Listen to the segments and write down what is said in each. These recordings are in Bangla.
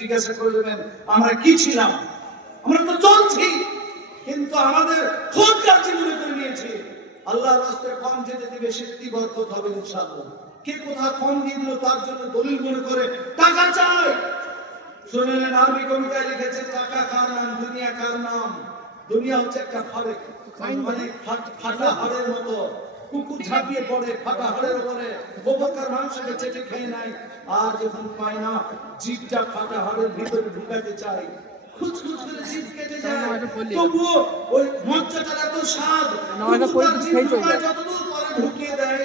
জিজ্ঞাসা করবেন আমরা কি ছিলাম, আমরা তো চলছি, কিন্তু আমাদের খোদ কাজে মনে করে নিয়েছি আল্লাহর রাস্তায় কম যেতে দিবে সেটি বরকত হবে ইনশাআল্লাহ। কে কোথা কম দিয়ে দিল তার জন্য দলিল মনে করে টাকা চায়। শুনলেন আরবি কবিতায় লিখেছে টাকা কার নাম, দুনিয়া কার নাম। দুনিয়া হচ্ছে একটা ফারেক, মানে ফাটা হাড়ের মতো, কুকুর ঝাঁপিয়ে পড়ে ফাটা হাড়ের উপরে, গোবরকার মাংসকে চেটে খেয়ে নেয়, আর যখন পায় না জিভটা ফাটা হাড়ের ভিতরে ঢুকাতে চায়, খুচখুচ করে জিভ কেটে যায়, তবুও ওই মজ্জাটার এত স্বাদ কুকুর জিভ ঢুকায় যতদূর পরে ঢুকিয়ে দেয়,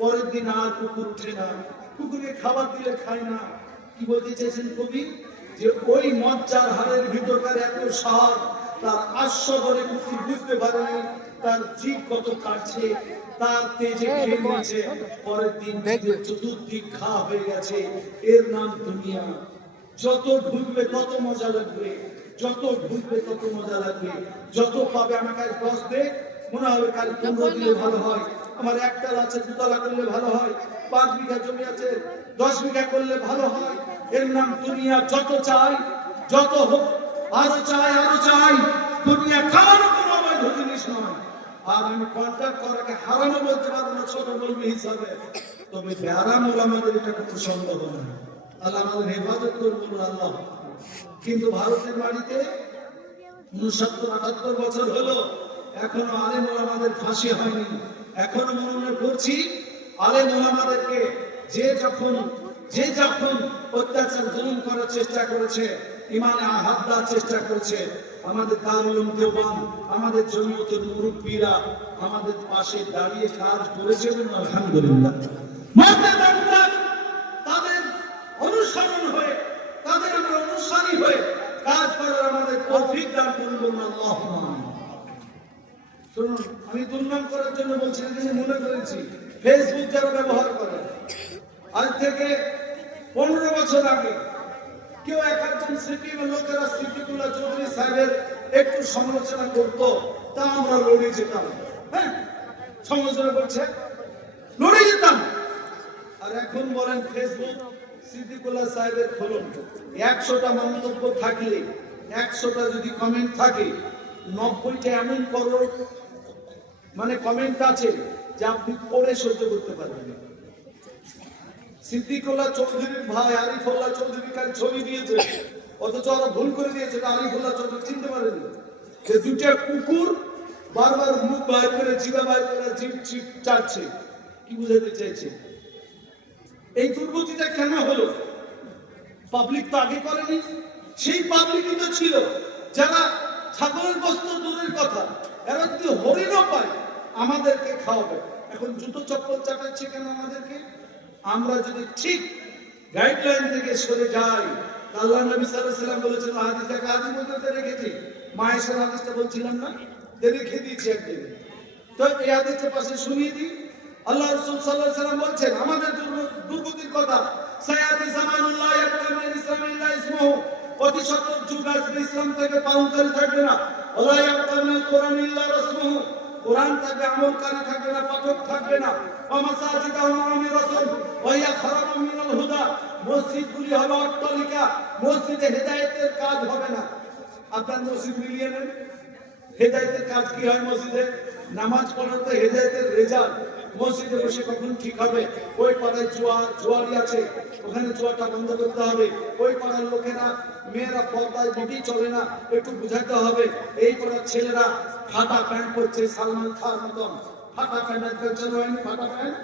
পরের দিন আর কুকুর উঠে না, কুকুরকে খাবার দিলে খায় না। কি বলতে চেয়েছেন কবি, যে ওই মজ্জার হাড়ের ভিতরকার এত স্বাদ তার আস্বাদনে কুকুর বুঝতে পারেনি, তার জীব কত কাটছে, তার তেজে খেয়ে নিয়েছে, পরের দিন চতুর্দিক ঘা হয়ে গেছে। এর নাম দুনিয়া। যত ঢুকবে তত মজা লাগবে, যত ঢুকবে তত মজা লাগবে, যত পাবে আমাকে 10 দে, মনে হবে কাল 15 দিলে ভালো হয়, আমার একতলা আছে 2 তলা করলে ভালো হয়, 5 বিঘা জমি আছে 10 বিঘা করলে ভালো হয়। এর নাম দুনিয়া। যত চাই, যত হোক, আরো চাই, আরো চাই। দুনিয়া কারো কোনো অবৈধ জিনিস নয়। আর আমি কন্ট্যাক্ট করাকে হারামও বলতে পারবো না, ছোট বলবি হিসাবে, তবে হারাম হলো আমাদের এটা কোনো সন্দেহ নেই। আল্লাহ আমাদের হেফাজত করবো আল্লাহ। কিন্তু ভারতের বাড়িতে 69-78 বছর হলো, এখনো আলেম ওলামাদের ফাঁসি হয়নি। এখনো মনে করছি আলেম ওলামাদেরকে যে যখন অত্যাচার জুলুম করার চেষ্টা করেছে, ইমানে আঘাত দেওয়ার চেষ্টা করেছে, আমাদের দারুল উলুম দেওবন্দ, আমাদের জমিয়তের মুরব্বীরা আমাদের পাশে দাঁড়িয়ে কাজ করেছে, আলহামদুলিল্লাহ। তাদের অনুসরণ হয়ে, তাদের আমরা অনুসারী হয়ে কাজ করার আমাদের তৌফিক দান করুন আল্লাহুম্মা। শুনুন, আমি দুর্নাম করার জন্য বলছি না, কিন্তু মনে করেছি ফেসবুক যারা ব্যবহার করে, আজ থেকে 15 বছর আগে কেউ একজন সিপিএমের লোকেরা সিদ্দিকুল্লাহ চৌধুরী সাহেবের একটু সমালোচনা করতো, তা আমরা লড়ে যেতাম। হ্যাঁ, সমালোচনা করছে, লড়ে যেতাম। আর এখন বলেন ফেসবুক সিদ্দিকুল্লাহ সাহেবের খুলুন, 100টা মন্তব্য থাকলে, 100টা যদি কমেন্ট থাকে, 90টা এমন মানে কমেন্ট আছে যে আপনি পড়ে সহ্য করতে পারবেন। সিদ্দিকুল্লাহ চৌধুরীর ভাই আরিফুল্লাহ চৌধুরী কাল ছবি দিয়েছে, অথচ ওরা ভুল করে দিয়েছে, আরিফুল্লাহ চৌধুরী চিনতে পারেনি যে 2টা কুকুর বারবার মুখ বাইর করে জিভা বাইর করে জিভ চাটছে। কি বুঝাতে চাইছে? এই দুর্গতিটা কেন হলো? পাবলিক তো আগে করেনি, সেই পাবলিকই তো ছিল যারা ছাগলের গোশত দূরের কথা, এরা যদি হরিণও পায় আমাদেরকে খাওয়াবে। এখন জুতো চপ্পল চাটাচ্ছে কেন আমাদেরকে? আমরা যদি ঠিক গাইডলাইন থেকে সরে যাই, আল্লাহ নবী সাল্লাল্লাহু আলাইহি ওয়াসাল্লাম বলেছেন, হাদিসটাকে হাদিস বলতে রেখেছি, মায়েশার হাদিসটা বলছিলাম না, রেখে দিয়েছি একদিন। তো এই হাদিসের পাশে শুনিয়ে দিই, আল্লাহ রাসূল সাল্লাল্লাহু আলাইহি ওয়াসাল্লাম বলছেন আমাদের দুর্গতির কথা, সায়াতি জামানুল্লাহ ইয়াবকা মিন ইসলামি ইল্লা ইসমুহু, অতি সত্তর যুগ আসবে ইসলাম থেকে পালনকারী থাকবে না, ওয়ালা ইয়াবকা মিনাল কোরআন ইল্লা রাসমুহু, কোরআন থাকবে আমলকারী থাকবে না, পাঠক থাকবে না, ওয়া মাসাজিদাহুম আমিরাতুন ওয়া হিয়া খারাবুম মিনাল হুদা, মসজিদগুলি হবে অট্টালিকা, মসজিদে হেদায়েতের কাজ হবে না। আপনার মসজিদ মিলিয়ে নেন, হেদায়েতের কাজ কি হয় মসজিদে? নামাজ পড়া তো হেদায়েতের রেজাল্ট। মসজিদে বসে কখন ঠিক হবে? ওই পাড়ায় জুয়ারি আছে, ওখানে জুয়াটা বন্ধ করতে হবে। ওই পাড়ার লোকেরা মেয়েরা পর্দায় মোটেই চলে না, একটু বুঝাতে হবে। এই পাড়ার ছেলেরা ফাটা প্যান্ট পরছে সালমান খান মতন, ফাটা প্যান্ট চলে হয়নি, ফাটা প্যান্ট